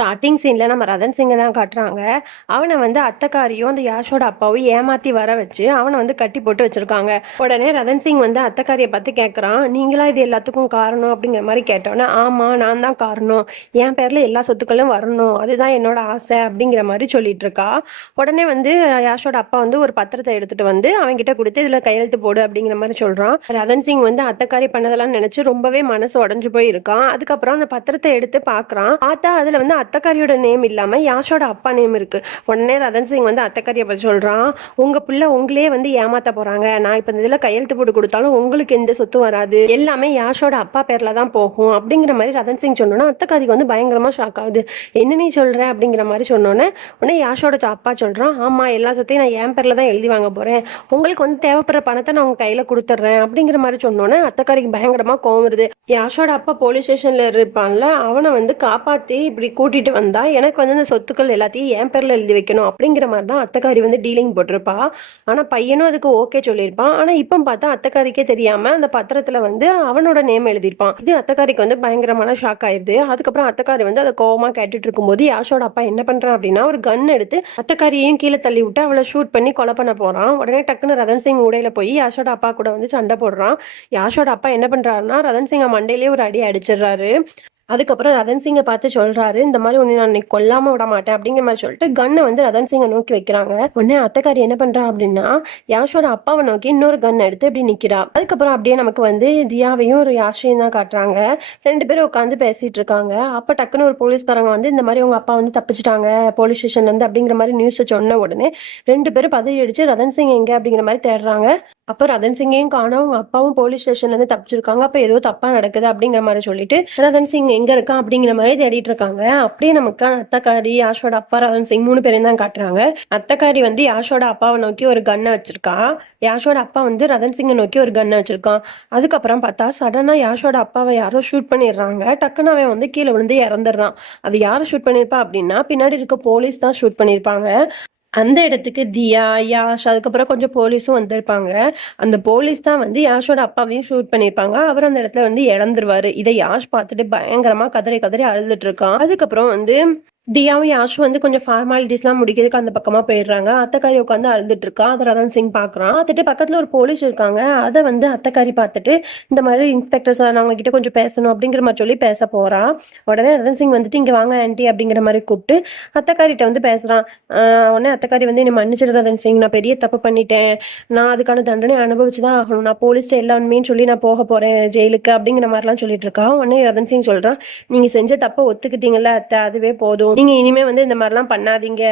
Starting சீனில் நம்ம ரதன் சிங்கை தான் காட்டுறாங்க. அவனை வந்து அத்தக்காரியும் அந்த யாஷோட அப்பாவும் ஏமாற்றி வர வச்சு அவனை வந்து கட்டி போட்டு வச்சுருக்காங்க. உடனே ரதன் சிங் வந்து அத்தக்காரியை பார்த்து கேட்குறான் நீங்களா இது எல்லாத்துக்கும் காரணம்? அப்படிங்கிற மாதிரி கேட்டோன்னே ஆமாம் நான் தான் காரணம். என் பேரில் எல்லா சொத்துக்களும் வரணும். அதுதான் என்னோட ஆசை. அப்படிங்கிற மாதிரி சொல்லிட்டு இருக்கா. உடனே வந்து யாஷோட அப்பா வந்து ஒரு பத்திரத்தை எடுத்துட்டு வந்து அவன்கிட்ட கொடுத்து இதில் கையெழுத்து போடு அப்படிங்கிற மாதிரி சொல்கிறான் ரதன் சிங் வந்து அத்தக்காரி பண்ணதெல்லாம் நினச்சி ரொம்பவே மனசு உடஞ்சு போய் இருக்கான் அதுக்கப்புறம் அந்த பத்திரத்தை எடுத்து பார்க்குறான் பார்த்தா அதில் வந்து அத்தக்காரியோட நேம் இல்லாமல் யாஷோட அப்பா நேம் இருக்கு. உடனே ரதன் சிங் வந்து அத்தக்காரியை பற்றி சொல்கிறான் உங்கள் பிள்ளை உங்களே வந்து ஏமாத்த போகிறாங்க நான் இப்போ இந்த இதில் கையெழுத்து போட்டு கொடுத்தாலும் உங்களுக்கு எந்த சொத்தும் வராது. எல்லாமே யாஷோட அப்பா பேரில் தான் போகும். அப்படிங்கிற மாதிரி ரதன் சிங் சொன்னோன்னா அத்தக்காரிக்கு வந்து பயங்கரமாக ஷாக் ஆகுது. என்ன நீ சொல்கிற அப்படிங்கிற மாதிரி சொன்னோன்னே உடனே யாஷோட அப்பா சொல்கிறான் ஆமாம் எல்லா சொத்தையும் நான் என் பேரில் தான் எழுதி வாங்க போகிறேன் உங்களுக்கு வந்து தேவைப்படுற பணத்தை நான் உங்கள் கையில் கொடுத்துட்றேன். அப்படிங்கிற மாதிரி சொன்னோன்னே அத்தக்காரிக்கு பயங்கரமாக கோவம் வருது. யாஷோட அப்பா போலீஸ் ஸ்டேஷனில் இருப்பான்ல அவனை வந்து காப்பாற்றி இப்படி கூட்டிகிட்டு வந்தா எனக்கு வந்து அந்த சொத்துக்கள் எல்லாத்தையும் என் பேரில் எழுதி வைக்கணும் அப்படிங்கிற மாதிரி தான் அத்தைக்காரி வந்து டீலிங் போட்டிருப்பா. ஆனால் பையனும் அதுக்கு ஓகே சொல்லியிருப்பான். ஆனால் இப்போ பார்த்தா அத்தைக்காரிக்கே தெரியாமல் அந்த பத்திரத்தில் வந்து அவனோட நேம் எழுதியிருப்பான். இது அத்தைக்காரிக்கு வந்து பயங்கரமான ஷாக் ஆயிடுது அதுக்கப்புறம் அத்தைக்காரி வந்து அதை கோவமாக கேட்டுட்டு இருக்கும்போது யாஷோட அப்பா என்ன பண்ணுறான் அப்படின்னா ஒரு கன் எடுத்து அத்தைக்காரியையும் கீழே தள்ளி விட்டு அவளை ஷூட் பண்ணி கொலை பண்ண போகிறான் உடனே டக்குன்னு ரதன் சிங் உடையில போய் யாஷோட அப்பா கூட வந்து சண்டை போடுறான். யாஷோட அப்பா என்ன பண்ணுறாருன்னா ரதன் சிங்கை மண்டையிலேயே ஒரு அடி அடிச்சிடுறாரு. அதுக்கப்புறம் ரதன் சிங்கை பார்த்து சொல்றாரு இந்த மாதிரி உன்னை நான் கொல்லாம விட மாட்டேன் அப்படிங்கிற மாதிரி சொல்லிட்டு கன்னை வந்து ரதன் சிங்கை நோக்கி வைக்கிறாங்க. உடனே அத்தைக்காரி என்ன பண்றா அப்படின்னா யாஷோட அப்பாவை நோக்கி இன்னொரு கன் எடுத்து இப்படி நிக்கிறா. அதுக்கப்புறம் அப்படியே நமக்கு வந்து தியாவையும் ஒரு யாஷையும் தான் காட்டுறாங்க. ரெண்டு பேரும் உட்காந்து பேசிட்டு இருக்காங்க. அப்ப டக்குன்னு ஒரு போலீஸ்காரங்க வந்து இந்த மாதிரி உங்க அப்பா வந்து தப்பிச்சிட்டாங்க போலீஸ் ஸ்டேஷன்ல இருந்து அப்படிங்கிற மாதிரி நியூஸ் சொன்ன உடனே ரெண்டு பேரும் பதவி அடிச்சு ரதன் சிங் எங்க அப்படிங்கிற மாதிரி தேடுறாங்க. அப்போ ரதன் சிங்கையும் காணும் அவங்க அப்பாவும் போலீஸ் ஸ்டேஷன்ல இருந்து தப்பிச்சிருக்காங்க. அப்போ ஏதோ தப்பா நடக்குது அப்படிங்கிற மாதிரி சொல்லிட்டு ரதன் சிங் எங்க இருக்கான் அப்படிங்கிற மாதிரி தேடிட்டு இருக்காங்க. அப்படியே நமக்கு அத்தக்காரி யாஷோட அப்பா ரதன் சிங் மூணு பேரையும் தான் காட்டுறாங்க. அத்தக்காரி வந்து யாஷோட அப்பாவை நோக்கி ஒரு கன்னை வச்சிருக்கா. யாஷோட அப்பா வந்து ரதன் சிங்கை நோக்கி ஒரு கன்னை வச்சிருக்கான். அதுக்கப்புறம் பார்த்தா சடனா யாஷோட அப்பாவை யாரோ ஷூட் பண்ணிடுறாங்க. டக்குன்னு அவன் வந்து கீழே விழுந்து இறந்துடுறான். அது யாரை ஷூட் பண்ணியிருப்பா அப்படின்னா பின்னாடி இருக்க போலீஸ் தான் ஷூட் பண்ணியிருப்பாங்க அந்த இடத்துக்கு தியா யாஷ் அதுக்கப்புறம் கொஞ்சம் போலீஸும் வந்திருப்பாங்க. அந்த போலீஸ் தான் வந்து யாஷோட அப்பாவையும் ஷூட் பண்ணியிருப்பாங்க. அவர் அந்த இடத்துல வந்து இறந்துருவாரு. இதை யாஷ் பார்த்துட்டு பயங்கரமா கதறி கதறி அழுதுட்டு இருக்கான். அதுக்கப்புறம் வந்து தியாவும் யாஷும் வந்து கொஞ்சம் ஃபார்மாலிட்டிஸ்லாம் முடிக்கிறதுக்கு அந்த பக்கமா போயிடுறாங்க. அத்தைக்காரி உட்காந்து அழுதுட்டு இருக்கா அதை ரதன் சிங் பார்க்குறான் பார்த்துட்டு பக்கத்துல ஒரு போலீஸ் இருக்காங்க. அதை வந்து அத்தைக்காரி பார்த்துட்டு இந்த மாதிரி இன்ஸ்பெக்டர் சார் நான் உங்ககிட்ட கொஞ்சம் பேசணும் அப்படிங்கிற மாதிரி சொல்லி பேச போகிறான் உடனே ரதன் சிங் வந்துட்டு இங்க வாங்க ஆன்ட்டி அப்படிங்கிற மாதிரி கூப்பிட்டு அத்தைக்காரிட்ட வந்து பேசுறான். உடனே அத்தைக்காரி வந்து என்னை மன்னிச்சிடு ரதன் சிங். நான் பெரிய தப்பு பண்ணிட்டேன். நான் அதுக்கான தண்டனை அனுபவிச்சு தான் ஆகணும். நான் போலீஸ் எல்லாமே சொல்லி நான் போக போறேன் ஜெயிலுக்கு அப்படிங்கிற மாதிரிலாம் சொல்லிட்டு இருக்கான் உடனே ரதன் சிங் சொல்றான் நீங்க செஞ்ச தப்பை ஒத்துக்கிட்டீங்கல்ல அத்தை. அதுவே போதும். நீங்க இனிமே வந்து இந்த மாதிரிலாம் பண்ணாதீங்க.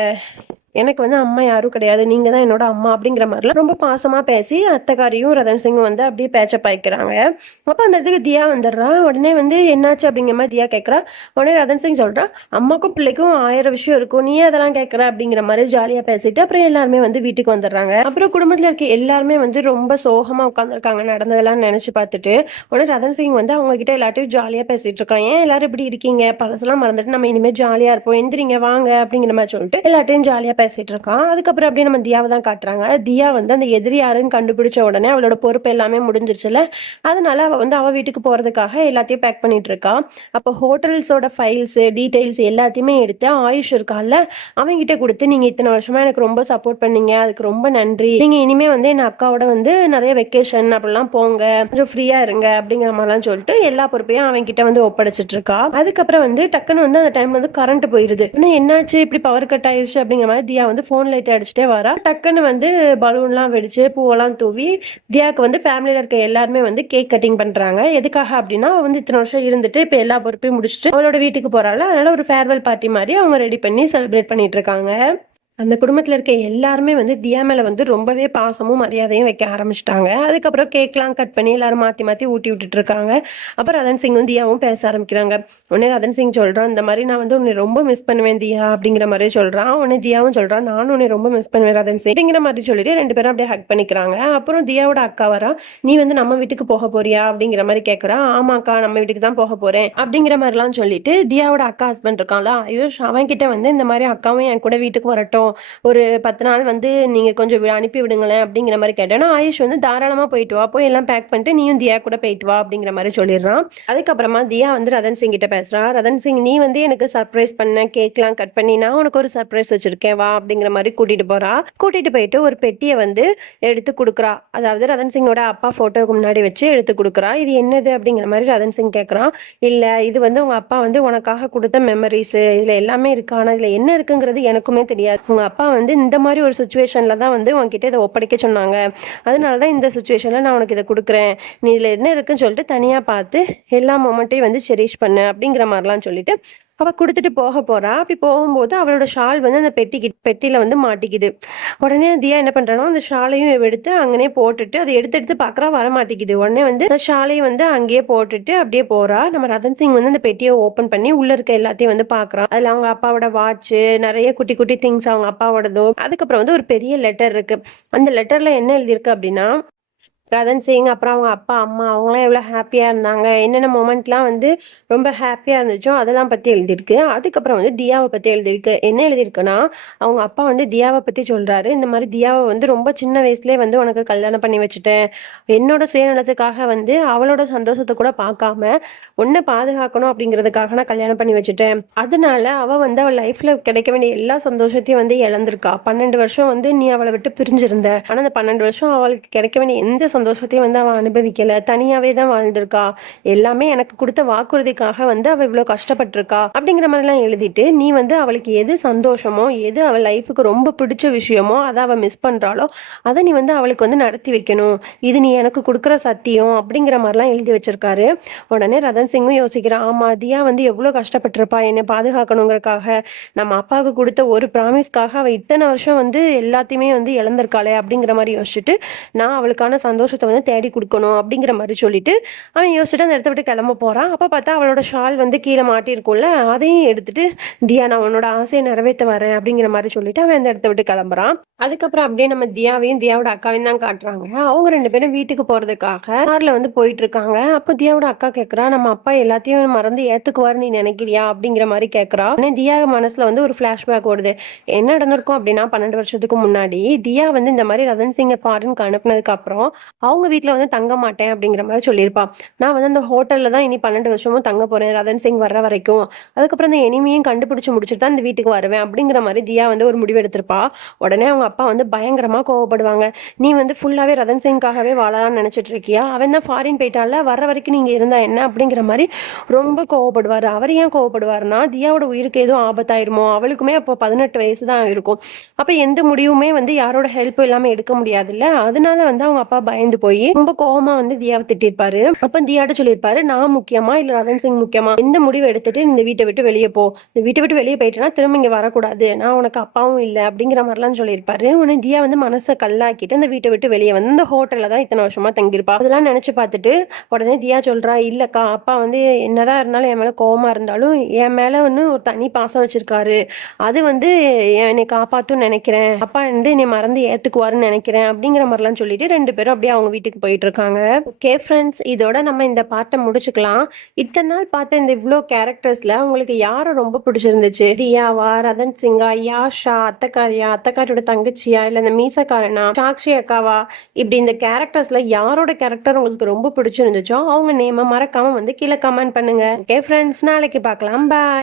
எனக்கு வந்து அம்மா யாரும் கிடையாது. நீங்க தான் என்னோட அம்மா அப்படிங்கிற மாதிரிலாம் ரொம்ப பாசமா பேசி அத்தைக்காரியும் ரதன் சிங்கும் வந்து அப்படியே பேச்சப் ஆயிக்கிறாங்க. அப்போ அந்த இடத்துக்கு தியா வந்துடுறா. உடனே வந்து என்னாச்சு அப்படிங்கிற மாதிரி தியா கேட்குறா உடனே ரதன் சிங் சொல்றா அம்மாக்கும் பிள்ளைக்கும் ஆயிரம் விஷயம் இருக்கும். நீ அதெல்லாம் கேட்குற அப்படிங்கிற மாதிரி ஜாலியா பேசிட்டு அப்புறம் எல்லாருமே வந்து வீட்டுக்கு வந்துடுறாங்க. அப்புறம் குடும்பத்துல இருக்க எல்லாருமே வந்து ரொம்ப சோகமா உட்காந்துருக்காங்க நடந்ததெல்லாம் நினைச்சு பார்த்துட்டு உடனே ரதன் சிங் வந்து அவங்க கிட்ட எல்லாத்தையும் ஜாலியா பேசிட்டு இருக்கான். ஏன் எல்லாரும் இப்படி இருக்கீங்க? பழசெல்லாம் மறந்துட்டு நம்ம இனிமே ஜாலியா இருப்போம். எந்திரிங்க வாங்க அப்படிங்கிற மாதிரி சொல்லிட்டு எல்லாத்தையும் ஜாலியா பேசிட்டு இருக்கான் அதுக்கப்புறம் அப்படியே நம்ம தியாவை தான் காட்டுறாங்க. தியா வந்து அந்த எதிரி யாருன்னு கண்டுபிடிச்ச உடனே அவளோட பொறுப்பு எல்லாமே முடிஞ்சிருச்சுல அதனால அவ வந்து அவ வீட்டுக்கு போறதுக்காக எல்லாத்தையும் பேக் பண்ணிட்டு இருக்கா அப்போ ஹோட்டல்ஸோட ஃபைல்ஸ் டீடைல்ஸ் எல்லாத்தையுமே எடுத்து ஆயுஷ் இருக்கான்ல அவங்கிட்ட கொடுத்து நீங்க இத்தனை வருஷமா எனக்கு ரொம்ப சப்போர்ட் பண்ணீங்க. அதுக்கு ரொம்ப நன்றி. நீங்க இனிமே வந்து என் அக்காவோட வந்து நிறைய வெக்கேஷன் அப்படிலாம் போங்க. கொஞ்சம் ஃப்ரீயா இருங்க அப்படிங்கிற மாதிரிலாம் சொல்லிட்டு எல்லா பொறுப்பையும் அவன் கிட்ட வந்து ஒப்படைச்சிட்டு இருக்கா அதுக்கப்புறம் வந்து டக்குன்னு வந்து அந்த டைம் வந்து கரண்ட் போயிருது. என்ன என்னாச்சு? இப்படி பவர் கட் ஆயிருச்சு அப்படிங்கிற மாதிரி தியா வந்து ஃபோன் லைட் அடிச்சுட்டே வரா. டக்குன்னு வந்து பலூன்லாம் வெடிச்சு பூவெல்லாம் தூவி தியாக்கு வந்து ஃபேமிலியில் இருக்க எல்லாருமே வந்து கேக் கட்டிங் பண்றாங்க. எதுக்காக அப்படின்னா வந்து இத்தனை வருஷம் இருந்துட்டு இப்போ எல்லா பொறுப்பையும் முடிச்சுட்டு அவளோட வீட்டுக்கு போறாள. அதனால ஒரு ஃபேர்வெல் பார்ட்டி மாதிரி அவங்க ரெடி பண்ணி செலிப்ரேட் பண்ணிட்டு இருக்காங்க. அந்த குடும்பத்தில் இருக்க எல்லாருமே வந்து தியா மேலே வந்து ரொம்பவே பாசமும் மரியாதையும் வைக்க ஆரம்பிச்சிட்டாங்க. அதுக்கப்புறம் கேக்லாம் கட் பண்ணி எல்லாரும் மாற்றி மாற்றி ஊட்டி விட்டுட்டு இருக்காங்க. அப்புறம் ரதன் சிங்கும் தியாவும் பேச ஆரம்பிக்கிறாங்க. உடனே ரதன் சிங் சொல்கிறான் இந்த மாதிரி நான் வந்து உன்னை ரொம்ப மிஸ் பண்ணுவேன் தியா அப்படிங்கிற மாதிரி சொல்கிறான் உடனே தியாவும் சொல்கிறான் நானும் உன்னை ரொம்ப மிஸ் பண்ணுவேன் ரதன் சிங் அப்படிங்கிற மாதிரி சொல்லிட்டு ரெண்டு பேரும் அப்படியே ஹக் பண்ணிக்கிறாங்க. அப்புறம் தியாவோட அக்கா வரா நீ வந்து நம்ம வீட்டுக்கு போக போறியா? அப்படிங்கிற மாதிரி கேட்குறா ஆமாக்கா நம்ம வீட்டுக்கு தான் போக போகிறேன் அப்படிங்கிற மாதிரிலாம் சொல்லிட்டு தியாவோட அக்கா ஹஸ்பண்ட் இருக்காங்களா ஐயோ அவன் கிட்ட வந்து இந்த மாதிரி அக்காவும் என் கூட வீட்டுக்கு வரட்டும் ஒரு பத்து நாள் வந்து நீங்கள் கொஞ்சம் வி- அனுப்பி விடுங்களேன் அப்படிங்கிற மாதிரி கேட்டேன்னா ஆயுஷ் வந்து தாராளமாக போயிட்டு வா. போய் எல்லாம் பேக் பண்ணிட்டு நீயும் தியா கூட போயிட்டு வா அப்படிங்கிற மாதிரி சொல்லிடுறான். அதுக்கப்புறமா தியா வந்து ரதன் சிங் கிட்ட பேசுறா. ரதன் சிங் நீ வந்து எனக்கு சர்ப்ரைஸ் பண்ண கேக்லாம் கட் பண்ணி நான் உனக்கு ஒரு சர்ப்ரைஸ் வச்சிருக்கேன் வா அப்படிங்கிற மாதிரி கூட்டிட்டு போறா. கூட்டிட்டு போயிட்டு ஒரு பெட்டியை வந்து எடுத்து கொடுக்குறா. அதாவது ரதன் சிங்கோட அப்பா ஃபோட்டோவுக்கு முன்னாடி வச்சு எடுத்து கொடுக்குறா. இது என்னது அப்படிங்கிற மாதிரி ரதன் சிங் கேட்குறான் இல்லை இது வந்து உங்க அப்பா வந்து உனக்காக கொடுத்த மெமரிஸ் இதுல எல்லாமே இருக்கு. ஆனால் இதுல என்ன இருக்குங்கிறது எனக்குமே தெரியாது. உங்க அப்பா வந்து இந்த மாதிரி ஒரு சுச்சுவேஷனில் தான் வந்து உன்கிட்ட இதை ஒப்படைக்க சொன்னாங்க. அதனால தான் இந்த சுச்சுவேஷனில் நான் உனக்கு இதை கொடுக்குறேன். நீ இதில் என்ன இருக்குன்னு சொல்லிட்டு தனியாக பார்த்து எல்லா மொமெண்ட்டையும் வந்து செரிஷ் பண்ணு அப்படிங்கிற மாதிரிலாம் சொல்லிட்டு அவ கொடுத்துட்டு போக போறா. அப்படி போகும்போது அவளோட ஷால் வந்து அந்த பெட்டிக்கு பெட்டியில வந்து மாட்டிக்குது. உடனே தியா என்ன பண்றானோ அந்த ஷாலையும் எடுத்து அங்கனே போட்டுட்டு அதை எடுத்து எடுத்து பார்க்கறா வர மாட்டேங்குது உடனே வந்து அந்த ஷாலையும் வந்து அங்கேயே போட்டுட்டு அப்படியே போறா. நம்ம ரதன் சிங் வந்து அந்த பெட்டியை ஓபன் பண்ணி உள்ள இருக்க எல்லாத்தையும் வந்து பாக்குறான் அதுல அவங்க அப்பாவோட வாட்ச் நிறைய குட்டி குட்டி திங்ஸ் அவங்க அப்பாவோடதோ. அதுக்கப்புறம் வந்து ஒரு பெரிய லெட்டர் இருக்கு. அந்த லெட்டர்ல என்ன எழுதியிருக்கு அப்படின்னா ரதன் சிங் அப்புறம் அவங்க அப்பா அம்மா அவங்களாம் எவ்வளோ ஹாப்பியாக இருந்தாங்க என்னென்ன மூமெண்ட்லாம் வந்து ரொம்ப ஹாப்பியாக இருந்துச்சோ அதெல்லாம் பற்றி எழுதியிருக்கு. அதுக்கப்புறம் வந்து தியாவை பற்றி எழுதியிருக்கு. என்ன எழுதியிருக்குன்னா அவங்க அப்பா வந்து தியாவை பற்றி சொல்கிறாரு இந்த மாதிரி தியாவை வந்து ரொம்ப சின்ன வயசுலேயே வந்து உனக்கு கல்யாணம் பண்ணி வச்சுட்டேன். என்னோட சுயநலத்துக்காக வந்து அவளோட சந்தோஷத்தை கூட பார்க்காம உன்னை பாதுகாக்கணும் அப்படிங்கிறதுக்காக நான் கல்யாணம் பண்ணி வச்சுட்டேன். அதனால அவள் வந்து அவள் லைஃப்பில் கிடைக்க வேண்டிய எல்லா சந்தோஷத்தையும் வந்து இழந்திருக்கா. பன்னெண்டு வருஷம் வந்து நீ அவளை விட்டு பிரிஞ்சிருந்த. ஆனால் அந்த பன்னெண்டு வருஷம் அவளுக்கு கிடைக்க வேண்டிய எந்த சந்தோஷத்தையும் வந்து அவள் அனுபவிக்கல. தனியாவே தான் வாழ்ந்திருக்கா. எல்லாமே எனக்கு கொடுத்த வாக்குறுதிக்காக வந்து அவள் இவ்வளோ கஷ்டப்பட்டிருக்கா அப்படிங்கிற மாதிரிலாம் எழுதிட்டு நீ வந்து அவளுக்கு எது சந்தோஷமோ எது அவள் லைஃபுக்கு ரொம்ப பிடிச்ச விஷயமோ அதை அவள் மிஸ் பண்ணுறாளோ அதை நீ வந்து அவளுக்கு வந்து நடத்தி வைக்கணும். இது நீ எனக்கு கொடுக்குற சத்தியம் அப்படிங்கிற மாதிரிலாம் எழுதி வச்சிருக்காரு. உடனே ரதன் சிங்கும் யோசிக்கிறான் ஆமா தியா வந்து எவ்வளோ கஷ்டப்பட்டிருப்பா என்னை பாதுகாக்கணுங்கிறக்காக. நம்ம அப்பாவுக்கு கொடுத்த ஒரு ப்ராமிஸ்க்காக அவள் இத்தனை வருஷம் வந்து எல்லாத்தையுமே வந்து இழந்திருக்காளே அப்படிங்கிற மாதிரி யோசிச்சுட்டு நான் அவளுக்கான சந்தோஷம் சந்தோஷத்தை வந்து தேடி கொடுக்கணும் அப்படிங்கிற மாதிரி சொல்லிட்டு அவன் யோசிச்சுட்டு அந்த இடத்த விட்டு கிளம்ப போறான். அப்போ பார்த்தா அவளோட ஷால் வந்து கீழே மாட்டியிருக்கும்ல அதையும் எடுத்துட்டு தியா நான் அவனோட ஆசையை நிறைவேற்ற வரேன் அப்படிங்கிற மாதிரி சொல்லிட்டு அவன் அந்த இடத்த விட்டு கிளம்புறான். அதுக்கப்புறம் அப்படியே நம்ம தியாவையும் தியாவோட அக்காவையும் தான் காட்டுறாங்க. அவங்க ரெண்டு பேரும் வீட்டுக்கு போறதுக்காக கார்ல வந்து போயிட்டு இருக்காங்க. அப்போ தியாவோட அக்கா கேக்குறா நம்ம அப்பா எல்லாத்தையும் மறந்து ஏத்துக்குவாரு நீ நினைக்கிறியா? அப்படிங்கிற மாதிரி கேக்குறா. உடனே தியா மனசுல வந்து ஒரு பிளாஷ்பேக் ஓடுது. என்ன நடந்திருக்கும் அப்படின்னா பன்னெண்டு வருஷத்துக்கு முன்னாடி தியா வந்து இந்த மாதிரி ரதன் சிங்கை ஃபாரினுக்கு அனுப்புனதுக்கு அப்புறம் அவங்க வீட்டில் வந்து தங்க மாட்டேன் அப்படிங்கிற மாதிரி சொல்லியிருப்பான் நான் வந்து அந்த ஹோட்டலில் தான் இனி பன்னெண்டு வருஷமும் தங்க போறேன். ரதன் சிங் வர்ற வரைக்கும். அதுக்கப்புறம் இந்த எனிமையும் கண்டுபிடிச்சு முடிச்சுட்டு தான் இந்த வீட்டுக்கு வருவேன் அப்படிங்கிற மாதிரி தியா வந்து ஒரு முடிவு எடுத்திருப்பா. உடனே அவங்க அப்பா வந்து பயங்கரமாக கோவப்படுவாங்க. நீ வந்து ஃபுல்லாகவே ரதன் சிங்காகவே வாழலாம்னு நினைச்சிட்டு இருக்கியா? அவன் தான் ஃபாரின் போயிட்டால வர்ற வரைக்கும் நீங்கள் இருந்தா என்ன? அப்படிங்கிற மாதிரி ரொம்ப கோவப்படுவார். அவர் ஏன் கோவப்படுவாருன்னா தியாவோட உயிருக்கு எதுவும் ஆபத்தாயிருமோ? அவளுக்குமே அப்போ பதினெட்டு வயசு தான் இருக்கும். அப்போ எந்த முடிவுமே வந்து யாரோட ஹெல்ப்பும் இல்லாமல் எடுக்க முடியாதுல்ல. அதனால வந்து அவங்க அப்பா பயந்து போய் ரொம்ப கோபமா வந்து தியாவை திட்டிருப்பாரு. அப்ப தியாட்ட சொல்லியிருப்பாரு நான் முக்கியமா இல்ல ரதன் சிங் முக்கியமா? இந்த முடிவு எடுத்துட்டு இந்த வீட்டை விட்டு வெளியே போ. இந்த வீட்டை விட்டு வெளியே போயிட்டேன்னா திரும்ப இங்க வரக்கூடாது. நான் உனக்கு அப்பாவும் இல்ல அப்படிங்கிற மாதிரிலாம் சொல்லியிருப்பாரு. உடனே தியா வந்து மனசை கல்லாக்கிட்டு அந்த வீட்டை விட்டு வெளியே வந்து அந்த ஹோட்டல்ல தான் இத்தனை வருஷமா தங்கியிருப்பா. அதெல்லாம் நினைச்சு பார்த்துட்டு உடனே தியா சொல்றா இல்லக்கா அப்பா வந்து என்னதான் இருந்தாலும் என் மேல கோபமா இருந்தாலும் என் மேல வந்து ஒரு தனி பாசம் வச்சிருக்காரு. அது வந்து என்னை காப்பாத்தும் நினைக்கிறேன். அப்பா வந்து என்னை மறந்து ஏத்துக்குவாருன்னு நினைக்கிறேன் அப்படிங்கிற மாதிரிலாம் சொல்லிட்டு ரெண்டு பேரும் அப்படியே அவங்க வீட்டுக்கு போயிட்டு இருக்காங்க ஓகே ஃப்ரெண்ட்ஸ் இதோட நம்ம இந்த பாட்டை முடிச்சுக்கலாம். இத்தனை நாள் பார்த்த இந்த இவ்வளோ கேரக்டர்ஸ்ல உங்களுக்கு யாரை ரொம்ப பிடிச்சிருந்துச்சு? தியாவா ரதன் சிங்கா யாஷா அத்தக்காரியா அத்தக்காரியோட தங்கச்சியா இல்ல இந்த மீசக்காரனா சாக்ஷி அக்காவா? இப்படி இந்த கேரக்டர்ஸ்ல யாரோட கேரக்டர் உங்களுக்கு ரொம்ப பிடிச்சிருந்துச்சோ அவங்க நேம மறக்காம வந்து கீழே கமெண்ட் பண்ணுங்க. ஓகே ஃப்ரெண்ட்ஸ் நாளைக்கு பார்க்கலாம். பாய்